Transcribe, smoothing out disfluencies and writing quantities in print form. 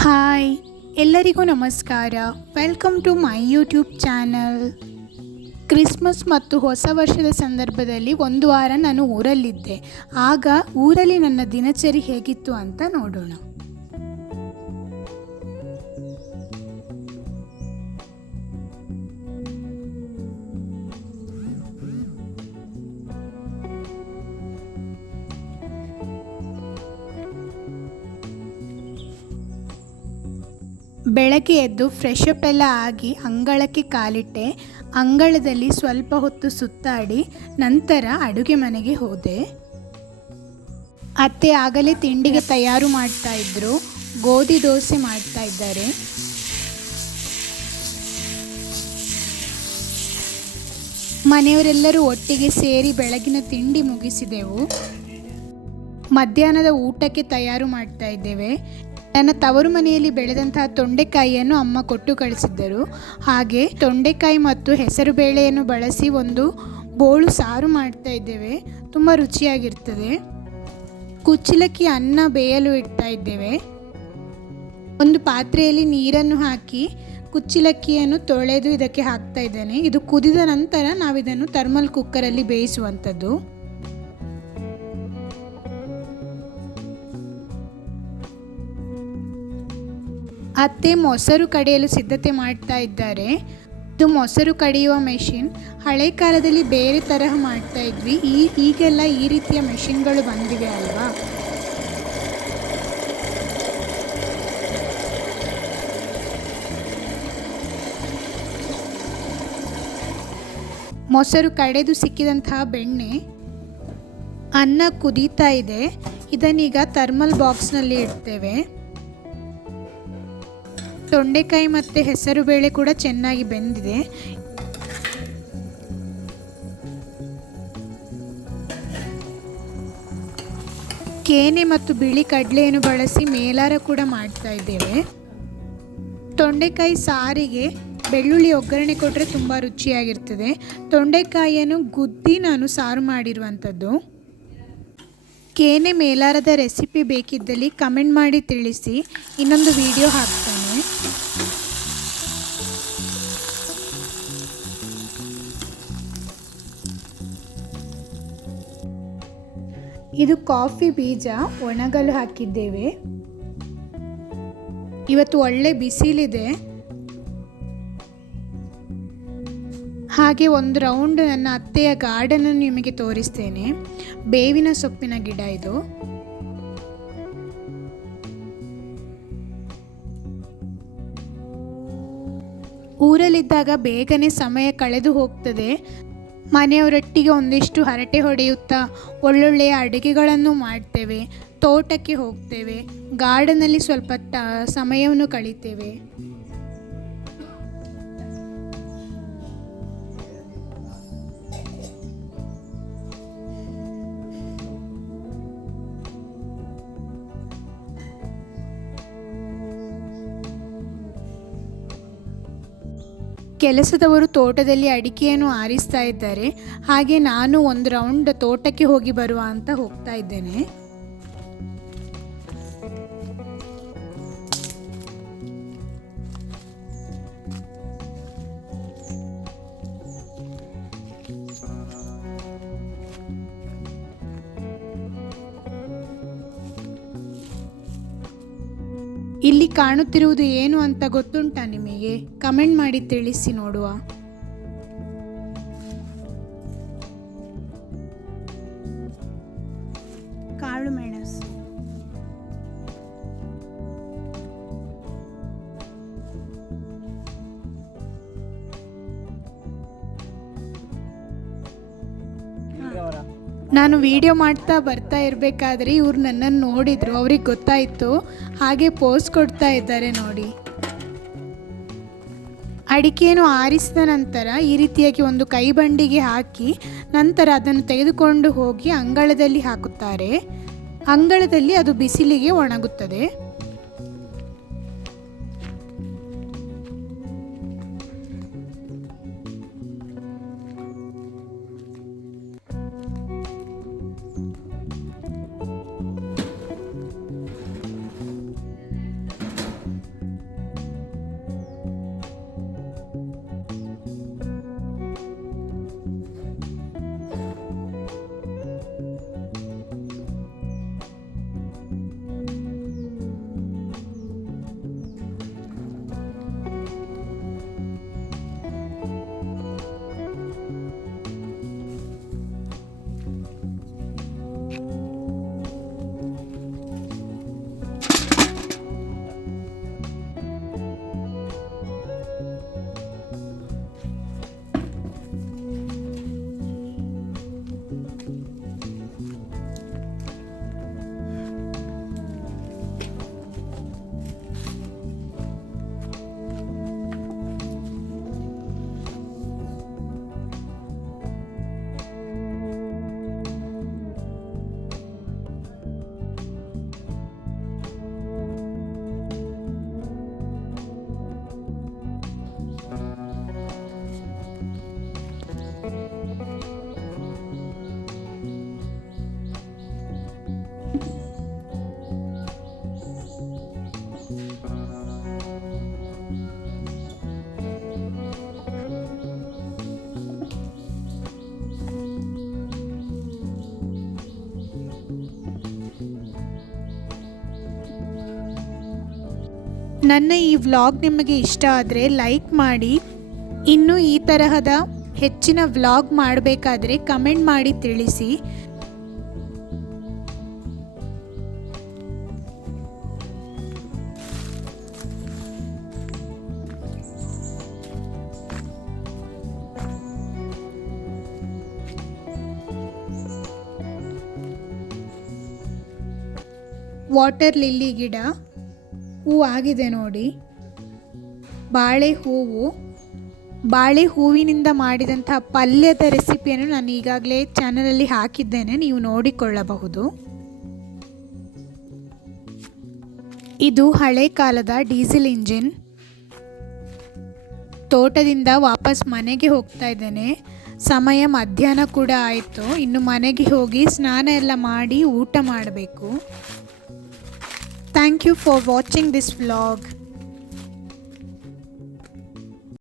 Hi, ಎಲ್ಲರಿಗೂ ನಮಸ್ಕಾರ. Welcome to my YouTube channel. Christmas ಮತ್ತು ಹೊಸ ವರ್ಷದ ಸಂದರ್ಭದಲ್ಲಿ ಒಂದು ವಾರ ನಾನು ಊರಲ್ಲಿದ್ದೆ. ಆಗ ಊರಲ್ಲಿ ನನ್ನ ದಿನಚರಿ ಹೇಗಿತ್ತು ಅಂತ ನೋಡೋಣ. ಬೆಳಗ್ಗೆ ಎದ್ದು ಫ್ರೆಶ್ ಅಪ್ ಎಲ್ಲ ಆಗಿ ಅಂಗಳಕ್ಕೆ ಕಾಲಿಟ್ಟೆ. ಅಂಗಳದಲ್ಲಿ ಸ್ವಲ್ಪ ಹೊತ್ತು ಸುತ್ತಾಡಿ ನಂತರ ಅಡುಗೆ ಮನೆಗೆ ಹೋದೆ. ಅತ್ತೆ ಆಗಲೇ ತಿಂಡಿಗೆ ತಯಾರು ಮಾಡ್ತಾ ಇದ್ರು. ಗೋಧಿ ದೋಸೆ ಮಾಡ್ತಾ ಇದ್ದಾರೆ. ಮನೆಯವರೆಲ್ಲರೂ ಒಟ್ಟಿಗೆ ಸೇರಿ ಬೆಳಗಿನ ತಿಂಡಿ ಮುಗಿಸಿದೆವು. ಮಧ್ಯಾಹ್ನದ ಊಟಕ್ಕೆ ತಯಾರು ಮಾಡ್ತಾ ಇದ್ದೇವೆ. ನನ್ನ ತವರು ಮನೆಯಲ್ಲಿ ಬೆಳೆದಂತಹ ತೊಂಡೆಕಾಯಿಯನ್ನು ಅಮ್ಮ ಕೊಟ್ಟು ಕಳಿಸಿದ್ದರು. ಹಾಗೆ ತೊಂಡೆಕಾಯಿ ಮತ್ತು ಹೆಸರು ಬೇಳೆಯನ್ನು ಬಳಸಿ ಒಂದು ಬೋಳು ಸಾರು ಮಾಡ್ತಾ ಇದ್ದೇವೆ. ತುಂಬ ರುಚಿಯಾಗಿರ್ತದೆ. ಕುಚ್ಚಲಕ್ಕಿ ಅನ್ನ ಬೇಯಲು ಇಡ್ತಾ ಇದ್ದೇವೆ. ಒಂದು ಪಾತ್ರೆಯಲ್ಲಿ ನೀರನ್ನು ಹಾಕಿ ಕುಚ್ಚಲಕ್ಕಿಯನ್ನು ತೊಳೆದು ಇದಕ್ಕೆ ಹಾಕ್ತಾ ಇದ್ದೇನೆ. ಇದು ಕುದಿದ ನಂತರ ನಾವಿದನ್ನು ಥರ್ಮಲ್ ಕುಕ್ಕರಲ್ಲಿ ಬೇಯಿಸುವಂಥದ್ದು. ಅತ್ತೆ ಮೊಸರು ಕಡಿಯಲು ಸಿದ್ಧತೆ ಮಾಡ್ತಾ ಇದ್ದಾರೆ. ಇದು ಮೊಸರು ಕಡಿಯುವ ಮೆಷಿನ್. ಹಳೆ ಕಾಲದಲ್ಲಿ ಬೇರೆ ತರಹ ಮಾಡ್ತಾ ಇದ್ವಿ. ಈಗೆಲ್ಲ ಈ ರೀತಿಯ ಮೆಷಿನ್ಗಳು ಬಂದಿವೆ ಅಲ್ವಾ. ಮೊಸರು ಕಡೆದು ಸಿಕ್ಕಿದಂತಹ ಬೆಣ್ಣೆ. ಅನ್ನ ಕುದೀತಾ ಇದೆ. ಇದನ್ನೀಗ ಥರ್ಮಲ್ ಬಾಕ್ಸ್ನಲ್ಲಿ ಇಡ್ತೇವೆ. ತೊಂಡೆಕಾಯಿ ಮತ್ತು ಹೆಸರು ಬೇಳೆ ಕೂಡ ಚೆನ್ನಾಗಿ ಬೆಂದಿದೆ. ಕೇನೆ ಮತ್ತು ಬಿಳಿ ಕಡಲೆಯನ್ನು ಬಳಸಿ ಮೇಲಾರ ಕೂಡ ಮಾಡ್ತಾ ಇದ್ದೇವೆ. ತೊಂಡೆಕಾಯಿ ಸಾರಿಗೆ ಬೆಳ್ಳುಳ್ಳಿ ಒಗ್ಗರಣೆ ಕೊಟ್ಟರೆ ತುಂಬ ರುಚಿಯಾಗಿರ್ತದೆ. ತೊಂಡೆಕಾಯಿಯನ್ನು ಗುದ್ದಿ ನಾನು ಸಾರು ಮಾಡಿರುವಂಥದ್ದು. ಕೇನೆ ಮೇಲಾರದ ರೆಸಿಪಿ ಬೇಕಿದ್ದಲ್ಲಿ ಕಮೆಂಟ್ ಮಾಡಿ ತಿಳಿಸಿ. ಇನ್ನೊಂದು ವಿಡಿಯೋ ಹಾಕ್ತಾನೆ. ಇದು ಕಾಫಿ ಬೀಜ ಒಣಗಲು ಹಾಕಿದ್ದೇವೆ. ಇವತ್ತು ಒಳ್ಳೆ ಬಿಸಿಲಿದೆ. ಹಾಗೆ ಒಂದು ರೌಂಡ್ ನನ್ನ ಅತ್ತೆಯ ಗಾರ್ಡನ್ ಅನ್ನು ನಿಮಗೆ ತೋರಿಸ್ತೇನೆ. ಬೇವಿನ ಸೊಪ್ಪಿನ ಗಿಡ ಇದು. ಊರಲ್ಲಿದ್ದಾಗ ಬೇಗನೆ ಸಮಯ ಕಳೆದು ಹೋಗ್ತದೆ. ಮನೆಯವರೊಟ್ಟಿಗೆ ಒಂದಿಷ್ಟು ಹರಟೆ ಹೊಡೆಯುತ್ತಾ ಒಳ್ಳೊಳ್ಳೆಯ ಅಡುಗೆಗಳನ್ನು ಮಾಡ್ತೇವೆ. ತೋಟಕ್ಕೆ ಹೋಗ್ತೇವೆ. ಗಾರ್ಡನಲ್ಲಿ ಸ್ವಲ್ಪ ಸಮಯವನ್ನು ಕಳೀತೇವೆ. ಕೆಲಸದವರು ತೋಟದಲ್ಲಿ ಅಡಿಕೆಯನ್ನು ಆರಿಸ್ತಾ ಇದ್ದಾರೆ. ಹಾಗೆ ನಾನು ಒಂದು ರೌಂಡ್ ತೋಟಕ್ಕೆ ಹೋಗಿ ಬರುವ ಅಂತ ಹೋಗ್ತಾ ಇದ್ದೇನೆ. ಇಲ್ಲಿ ಕಾಣುತ್ತಿರುವುದು ಏನು ಅಂತ ಗೊತ್ತುಂಟಾ ನಿಮಗೆ? ಕಮೆಂಟ್ ಮಾಡಿ ತಿಳಿಸಿ ನೋಡುವ. ಕಾಳು ಮೆಣಸು. ನಾನು ವಿಡಿಯೋ ಮಾಡ್ತಾ ಬರ್ತಾ ಇರಬೇಕಾದ್ರೆ ಇವ್ರು ನನ್ನನ್ನು ನೋಡಿದರು. ಅವ್ರಿಗೆ ಗೊತ್ತಾಯಿತು. ಹಾಗೆ ಪೋಸ್ ಕೊಡ್ತಾ ಇದ್ದಾರೆ ನೋಡಿ. ಅಡಿಕೆಯನ್ನು ಆರಿಸಿದ ನಂತರ ಈ ರೀತಿಯಾಗಿ ಒಂದು ಕೈಬಂಡಿಗೆ ಹಾಕಿ ನಂತರ ಅದನ್ನು ತೆಗೆದುಕೊಂಡು ಹೋಗಿ ಅಂಗಳದಲ್ಲಿ ಹಾಕುತ್ತಾರೆ. ಅಂಗಳದಲ್ಲಿ ಅದು ಬಿಸಿಲಿಗೆ ಒಣಗುತ್ತದೆ. ನನ್ನ ಈ ವ್ಲಾಗ್ ನಿಮಗೆ ಇಷ್ಟ ಆದರೆ ಲೈಕ್ ಮಾಡಿ. ಇನ್ನೂ ಈ ತರಹದ ಹೆಚ್ಚಿನ ವ್ಲಾಗ್ ಮಾಡಬೇಕಾದ್ರೆ ಕಮೆಂಟ್ ಮಾಡಿ ತಿಳಿಸಿ. ವಾಟರ್ ಲಿಲ್ಲಿ ಗಿಡ ಹೂವು ಆಗಿದೆ ನೋಡಿ. ಬಾಳೆ ಹೂವಿನಿಂದ ಮಾಡಿದಂತಹ ಪಲ್ಯದ ರೆಸಿಪಿಯನ್ನು ನಾನು ಈಗಾಗಲೇ ಚಾನಲಲ್ಲಿ ಹಾಕಿದ್ದೇನೆ, ನೀವು ನೋಡಿಕೊಳ್ಳಬಹುದು. ಇದು ಹಳೆ ಕಾಲದ ಡೀಸೆಲ್ ಇಂಜಿನ್. ತೋಟದಿಂದ ವಾಪಸ್ ಮನೆಗೆ ಹೋಗ್ತಾ ಇದ್ದೇನೆ. ಸಮಯ ಮಧ್ಯಾಹ್ನ ಕೂಡ ಆಯಿತು. ಇನ್ನು ಮನೆಗೆ ಹೋಗಿ ಸ್ನಾನ ಎಲ್ಲ ಮಾಡಿ ಊಟ ಮಾಡಬೇಕು. Thank you for watching this vlog.